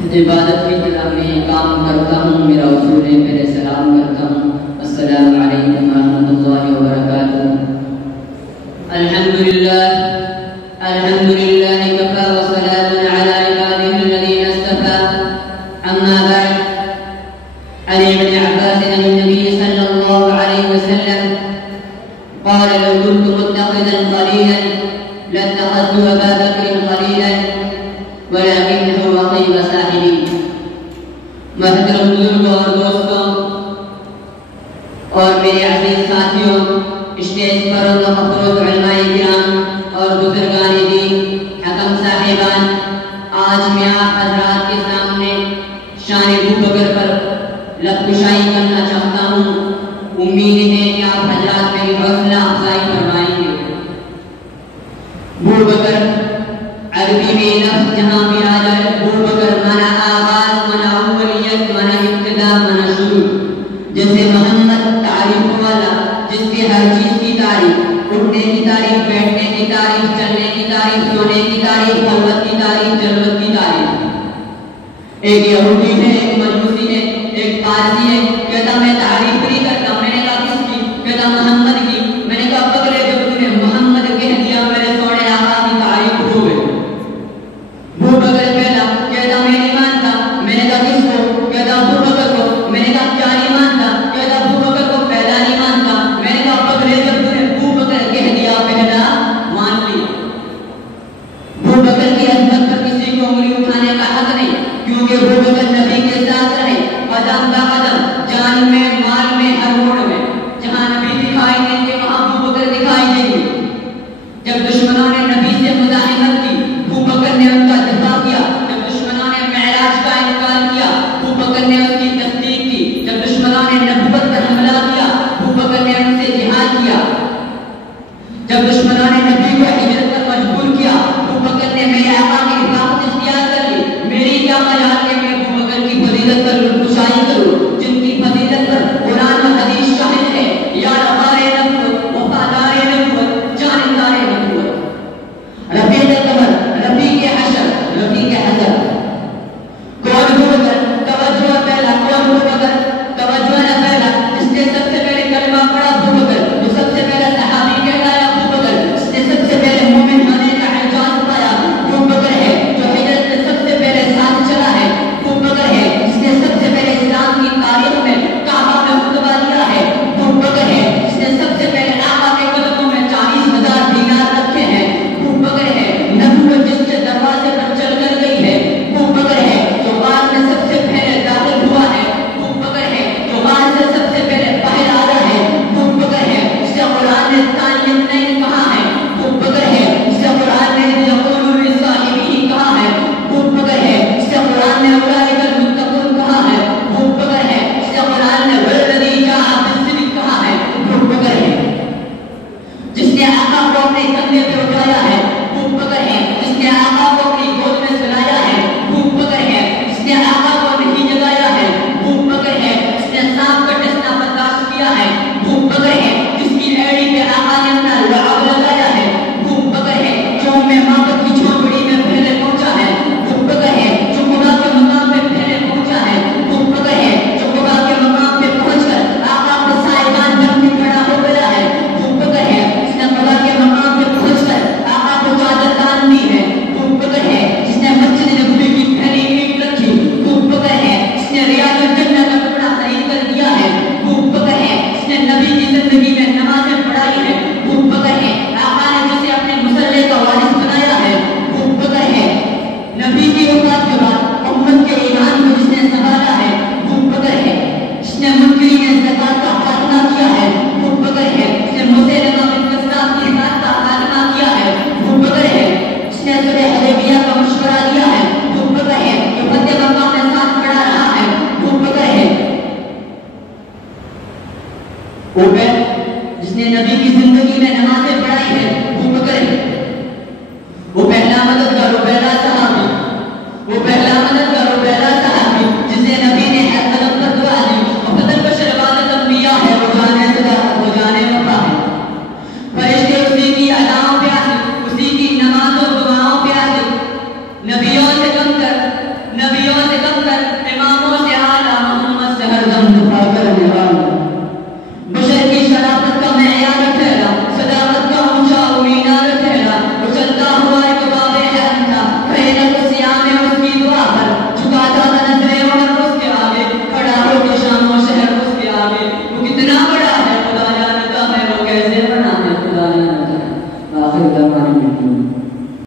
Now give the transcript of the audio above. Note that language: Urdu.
عبادت کی طرح میں کام کرتا ہوں، میرا اصول ہے، میرے سلام کرتا ہوں۔ السلام علیکم ورحمۃ اللہ وبرکاتہ۔ الحمدللہ کفا وسلام علی عباده الذین اصطفى، اما بعد، عن ابن عباس عن النبي صلی اللہ علیہ وسلم قال لو كنت متخذا خليلا لاتخذت ابا بکر خليلا ولكنه رقيب صاحبي۔ محترم بزرگوں اور دوستوں اور میرے عزیز ساتھیوں، اسٹیج پر مفروض علماء کرام اور بزرگان دین، حکم صاحبان، آج میں آپ حضرات کے سامنے شان ابو بکر پر لب کشائی کرنا چاہتا ہوں۔ امید ہے کہ آپ حضرات میری حوصلہ افزائی فرمائیں گے۔ ابو بکر عربی میں لفظ جہاں بھی آ جائے، ابو بکر مانا آغاز، مانا اولیت، مانا ابتدا، مانا شروع۔ جیسے محمد تعریف والا، جس کے ہر چیز کی تعریف، اٹھنے کی تعریف، بیٹھنے کی تعریف، چلنے کی تعریف، سونے کی تعریف، خلوت کی تعریف، جلوت کی تعریف۔ ایک یہودی ہے، ایک مجوسی ہے، ایک پارسی ہے، کہتا میں تعریف نہیں کرتا۔ میں نے کہا کس کی؟ کہتا محمد کی۔ میں نے کہا پکڑے جب تم نے محمد کہہ دیا، میرے سونے آقا کی تعریف ہو گئی۔ ابو بکر پہلا، کہتا میں نہیں مانتا۔ میں نے کہا کس کو؟ کہتا ابو بکر کو۔ میں نے کہا کیا نہیں مانتا؟ کہتا ابو بکر کو پہلا نہیں مانتا۔ میں نے کہا پکڑے جب تم نے ابو بکر کہہ دیا، پہلا مان لیا۔ ابو بکر کی عظمت پر کسی کو انگلی اٹھانے کا حق نہیں، کیونکہ ابو بکر نبی کے ساتھ رہے، قدم با قدم، جان میں، مال میں، ہر موڑ میں۔ جہاں نبی دکھائی دیں گے وہاں ابو بکر دکھائی دیں گے۔ جب دشمنوں نے نبی سے مزاحمت کی، ابو بکر نے ان کا دفاع کیا۔ جب دشمنوں نے معراج کا انکار کیا، ابو بکر نے اس کی تصدیق کی۔ جب دشمنوں نے نبوت پر حملہ کیا، ابو بکر نے ان سے جہاد کیا۔ جب دشمنوں نے نبی کو ہجرت پر مجبور کیا، ابو بکر نے میرے آقا کی حفاظت اختیار کر لی۔ میری کیا مجال کہ میں ابو بکر کی فضیلت پر لطفشائی کروں، جن کی فضیلت پر قرآن و حدیث شاہد ہے۔ یا رفار نبوت، وفادار نبوت، جانکار نبوت، رفیق قبر، رفیق حشر، رفیق حضر۔ کون ابو بکر؟ توجہ پہلا، کون ابو بکر؟ توجہ نہ پہلا، اس نے سب سے پہلے کلمہ پڑھا ابو بکر، جو سب سے پہلا صحابی کہلایا ابو بکر، اس نے سب سے پہلے مومن ہونے کا اعزاز پایا ابو بکر ہے، جو ہجرت میں سب سے پہلے ساتھ چلا ہے ابو بکر ہے، جس نے سب سے پہلے اسلام کی تاریخ میں کعبہ میں خطبہ دیا ہے ابو بکر ہے، جس نے سب سے پہلے آقا کے قدموں میں 40,000 دینار رکھے ہیں ابو بکر ہے، نبوت جس کے دروازے پر چل کر گئی ہے ابو بکر ہے، جو بعد میں سب سے پہلے داخل ہوا ہے ابو بکر ہے، جو بعد سے سب سے پہلے باہر آیا ہے ابو بکر ہے، جسے قرآن نے تعلیم نہیں کہا ہے ابو بکر ہے، جسے قرآن نے یقول لصاحبہ کہا ہے ابو بکر ہے، جسے قرآن نے اولئک المتقون کہا ہے ابو بکر ہے، جسے قرآن نے والذی جاء بالصدق کہا ہے ابو بکر ہے، جس نے آقا کو اپنے کندھے پہ اٹھایا ہے ابو بکر ہے، جس نے آقا کو اپنی گود میں سلایا ہے ابو بکر ہے، جس نے آقا کو نہیں جگایا ہے ابو بکر ہے، جس نے سانپ کا ڈسنا برداشت کیا ہے ابو بکر ہے، جس کی ایڑی پہ آقا نے اپنا لعاب لگایا ہے ابو بکر ہے، جو میں محبت کی جھونپڑی میں پہلے پہنچا ہے ابو بکر ہے، جو خدا کے مقام پہ پہلے پہنچا ہے ابو بکر ہے، جو خدا کے مقام پہ پہنچ کر آقا کو سائبان بن کے کھڑا ہو گیا ہے ابو بکر ہے، جس نے خدا کے مقام پہ پہنچ کر آقا کو چادر دان دی ہے ابو بکر ہے، جس نے مسجد نبوی کی پہلی اینٹ رکھی ابو بکر ہے، جس نے ریاض الجنہ کا ٹکڑا خرید کر دیا ہے ابو بکر ہے، جس نے نبی کی زندگی میں نمازیں پڑھائی ہے ابو بکر ہے، آقا نے جسے اپنے مسلح کا وارث بنایا ہے ابو بکر ہے، نبی کی وفات کے بعد امت کے ایمان کو جس نے سنبھالا ہے ابو بکر ہے، جس نے منکرین زکات کا خاتمہ کیا ہے ابو بکر ہے، جس نے مسیلمہ بن کذاب کی ذات کا خاتمہ کیا ہے ابو بکر ہے، جس نے صلح حدیبیہ کا مشورہ دیا ہے ابو بکر ہے، جو فتح مقام میں ساتھ کھڑا رہا ہے ابو بکر ہے۔ عبید